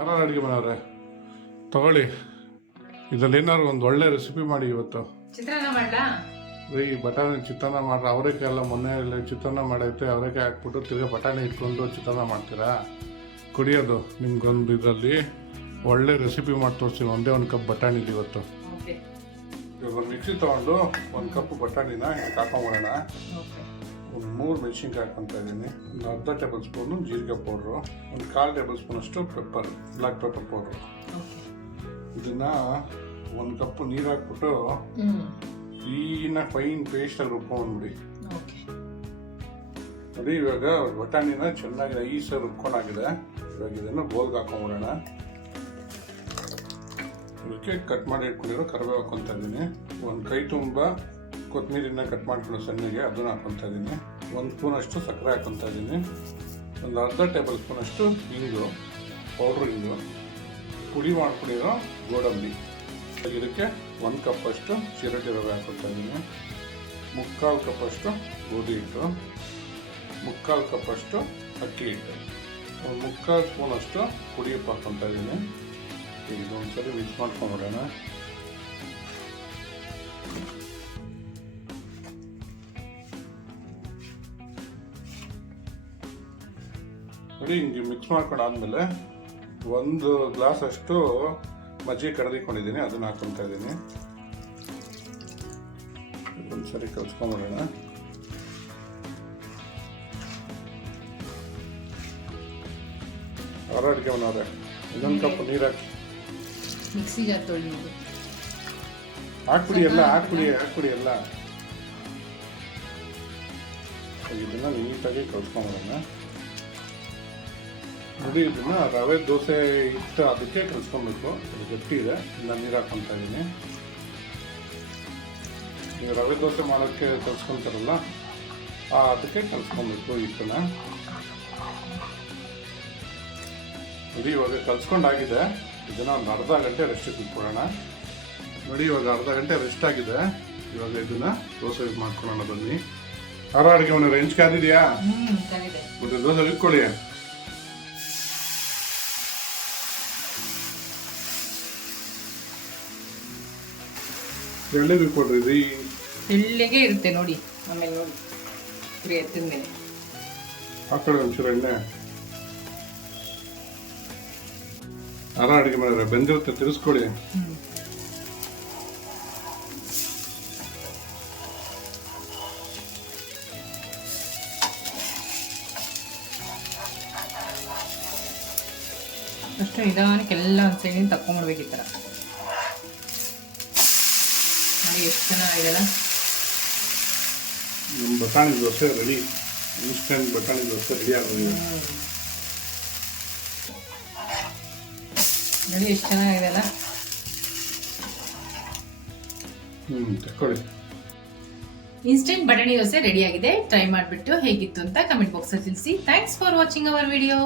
ಯಾರು ಅಡುಗೆ ಮಾಡೋರೆ ತಗೊಳ್ಳಿ. ಇದರಲ್ಲಿ ಏನಾದ್ರು ಒಂದು ಒಳ್ಳೆ ರೆಸಿಪಿ ಮಾಡಿ ಇವತ್ತು. ಚಿತ್ರಾನ್ನ ಮಾಡ್ಲಾ? ಈ ಬಟಾಣಿ ಚಿತ್ರಾನ್ನ ಮಾಡ್ರೆ ಅವರೇಕಾಯಿ ಎಲ್ಲ ಮೊನ್ನೆ ಚಿತ್ರಾನ್ನ ಮಾಡೈತೆ ಅವರೇಕಾಯಿ ಹಾಕ್ಬಿಟ್ಟು ತಿರ್ಗಿ ಬಟಾಣಿ ಇಟ್ಕೊಂಡು ಚಿತ್ರಾನ್ನ ಮಾಡ್ತೀರಾ? ಕುಡಿಯೋದು ನಿಮ್ಗೊಂದು ಇದರಲ್ಲಿ ಒಳ್ಳೆ ರೆಸಿಪಿ ಮಾಡಿ ತೋರಿಸ್ತೀನಿ. ಒಂದೇ ಒಂದು ಕಪ್ ಬಟಾಣಿಲಿ ಇವತ್ತು. ಇವಾಗ ಒಂದು ಮಿಕ್ಸಿ ತೊಗೊಂಡು ಒಂದು ಕಪ್ ಬಟಾಣಿನ ಹಿಂಗೆ ಹಾಕೊಂಬಿಡೋಣ. ಒಂದು 3 ಮೆಣಸಿನ್ಕಾಯಿ ಹಾಕ್ಕೊತ ಇದ್ದೀನಿ. ಒಂದು ಅರ್ಧ ಟೇಬಲ್ ಸ್ಪೂನು ಜೀರಿಗೆ ಪೌಡ್ರು, ಒಂದು 1/4 ಟೇಬಲ್ ಸ್ಪೂನಷ್ಟು ಪೆಪ್ಪರ್, ಬ್ಲ್ಯಾಕ್ ಪೆಪ್ಪರ್ ಪೌಡ್ರು. ಇದನ್ನು 1 ಕಪ್ ನೀರು ಹಾಕ್ಬಿಟ್ಟು ಫೈನ್ ಪೇಸ್ಟಾಗಿ ರುಬ್ಕೊಂಡ್ಬಿಡಿ. ನೋಡಿ ಇವಾಗ ಬಟಾಣಿನ ಚೆನ್ನಾಗಿ ನೈಸಾಗಿ ರುಬ್ಕೊಂಡಾಗಿದೆ. ಇವಾಗ ಇದನ್ನು ಬೋಲ್ಗೆ ಹಾಕೊಂಡ್ಬಿಡೋಣ. ಇದಕ್ಕೆ ಕಟ್ ಮಾಡಿ ಇಟ್ಕೊಂಡಿರೋ ಕರಿಬೇವು ಹಾಕ್ಕೊತಾ ಇದ್ದೀನಿ. ಒಂದು ಕೈ ತುಂಬ ಕೊತ್ತಂಬರಿನ ಕಟ್ ಮಾಡ್ಕೊಂಡು ಸಣ್ಣಗೆ ಅದನ್ನು ಹಾಕ್ಕೊತಾ ಇದ್ದೀನಿ. 1 ಸ್ಪೂನಷ್ಟು ಸಕ್ಕರೆ ಹಾಕ್ಕೊತಾ ಇದ್ದೀನಿ. ಒಂದು ಅರ್ಧ ಟೇಬಲ್ ಸ್ಪೂನಷ್ಟು ಹಿಂಗು, ಪೌಡ್ರ್ ಹಿಂಗು, ಪುಡಿ ಮಾಡ್ಕೊಂಡಿರೋ ಗೋಡಂಬಿ. ಇದಕ್ಕೆ 1 ಕಪ್ಪಷ್ಟು ಚಿರೋಟಿ ರವೆ ಹಾಕ್ಕೊತಾ ಇದ್ದೀನಿ. 3/4 ಕಪ್ಪಷ್ಟು ಗೋಧಿ ಹಿಟ್ಟು, 3/4 ಕಪ್ಪಷ್ಟು ಅಕ್ಕಿ ಹಿಟ್ಟು, ಒಂದು 3/4 ಸ್ಪೂನಷ್ಟು ಪುಡಿ ಉಪ್ಪು ಹಾಕ್ಕೊತಾ ಇದ್ದೀನಿ. ಇದು ಒಂದ್ಸರಿ ಮಿಕ್ಸ್ ಮಾಡ್ಕೊಂಡ್ಬಿಡೋಣ. ನೋಡಿ ಹಿಂಗೆ ಮಿಕ್ಸ್ ಮಾಡ್ಕೊಂಡಾದ್ಮೇಲೆ 1 ಗ್ಲಾಸ್ ಅಷ್ಟು ಮಜ್ಜಿಗೆ ಕರೆದಿಕೊಂಡಿದ್ದೀನಿ, ಅದನ್ನು ಹಾಕ್ಕೊತಾ ಇದ್ದೀನಿ. ಒಂದ್ಸರಿ ಕಲ್ಸ್ಕೊಂಡ್ಬಿಡೋಣ. ಅವರ ಅಡುಗೆ ಮಾಡೋರೆ. ಇನ್ನೊಂದು ಕಪ್ ನೀರು ಹಾಕಿ ಮಿಕ್ಸಿ ಜಾರ್ ತೊಳಿ ಹಾಕ್ಬಿಡಿ ಎಲ್ಲ ಹಾಕ್ಬಿಡಿ ಎಲ್ಲ. ಇದನ್ನ ನೀಟಾಗಿ ಕಲ್ಸ್ಕೊಂಡ್ಬಿಡೋಣ. ನೋಡಿ ಇದನ್ನ ರವೆ ದೋಸೆ ಹಿಟ್ಟು ಅದಕ್ಕೆ ಕಲ್ಸ್ಕೊಬೇಕು. ಅದು ಗಟ್ಟಿ ಇದೆ. ನಾನು ನೀರು ಹಾಕ್ಕೊತಾ ಇದ್ದೀನಿ. ನೀವು ರವೆ ದೋಸೆ ಮಾಡೋಕ್ಕೆ ಕಲ್ಸ್ಕೊತಾರಲ್ಲ ಅದಕ್ಕೆ ಕಲ್ಸ್ಕೊಬೇಕು ಹಿಟ್ಟನ್ನ. ನೋಡಿ ಇವಾಗ ಕಲ್ಸ್ಕೊಂಡಾಗಿದೆ. ಇದನ್ನು ಒಂದು ಅರ್ಧ ಗಂಟೆ ರೆಸ್ಟಿಗೆ ಇಟ್ಬಿಡೋಣ. ನೋಡಿ ಇವಾಗ ಅರ್ಧ ಗಂಟೆ ರೆಸ್ಟ್ ಆಗಿದೆ. ಇವಾಗ ಇದನ್ನ ದೋಸೆ ಮಾಡ್ಕೊಳ್ಳೋಣ ಬನ್ನಿ. ಯಾರೋ ಅಡುಗೆ ಮನೆ ರೇಂಜ್ ಕಾದಿದೆಯಾ? ಮತ್ತೆ ದೋಸೆ ಇಟ್ಕೊಳ್ಳಿ. ಎಳ್ಳೆ ಬಿಟ್ಕೊಡ್ರಿ. ಎಳ್ಳೆಗೆ ಇರುತ್ತೆ ನೋಡಿ. ಆಮೇಲೆ ನೋಡಿ ಎತ್ತಿದ ಮೇಲೆ ಹಾಕೊಳ್ಳಿ ಒಂಚೂರು ಎಣ್ಣೆ. ಯಾರ ಅಡುಗೆ ಮಾಡಿದ್ರೆ ಬೆಂದಿರುತ್ತೆ, ತಿರ್ಸ್ಕೊಳ್ಳಿ. ಅಷ್ಟು ನಿಧಾನಕ್ಕೆ ಎಲ್ಲ ಒಂದು ಸೈಡಿಂದ ತಕ್ಕೊಂಡ್ಬಿಡ್ಬೇಕು ಈ ಥರ. ನೋಡಿ ಎಷ್ಟು ಚೆನ್ನಾಗಿದೆಲ್ಲ. ನಮ್ಮ ಬಟಾಣಿ ದೋಸೆ ರೆಡಿ. ಇನ್ಸ್ಟೆಂಟ್ ಬಟಾಣಿ ದೋಸೆ ರೆಡಿ ಆಗೋದು. ನೋಡಿ ಎಷ್ಟು ಚೆನ್ನಾಗಿದೆಲ್ಲ. ತಕ್ಕೊಳ್ಳಿ. ಇನ್ಸ್ಟೆಂಟ್ ಬಟಾಣಿ ದೋಸೆ ರೆಡಿ ಆಗಿದೆ. ಟ್ರೈ ಮಾಡಿಬಿಟ್ಟು ಹೇಗಿತ್ತು ಅಂತ ಕಮೆಂಟ್ ಬಾಕ್ಸಲ್ಲಿ ತಿಳಿಸಿ. Thanks for watching our video.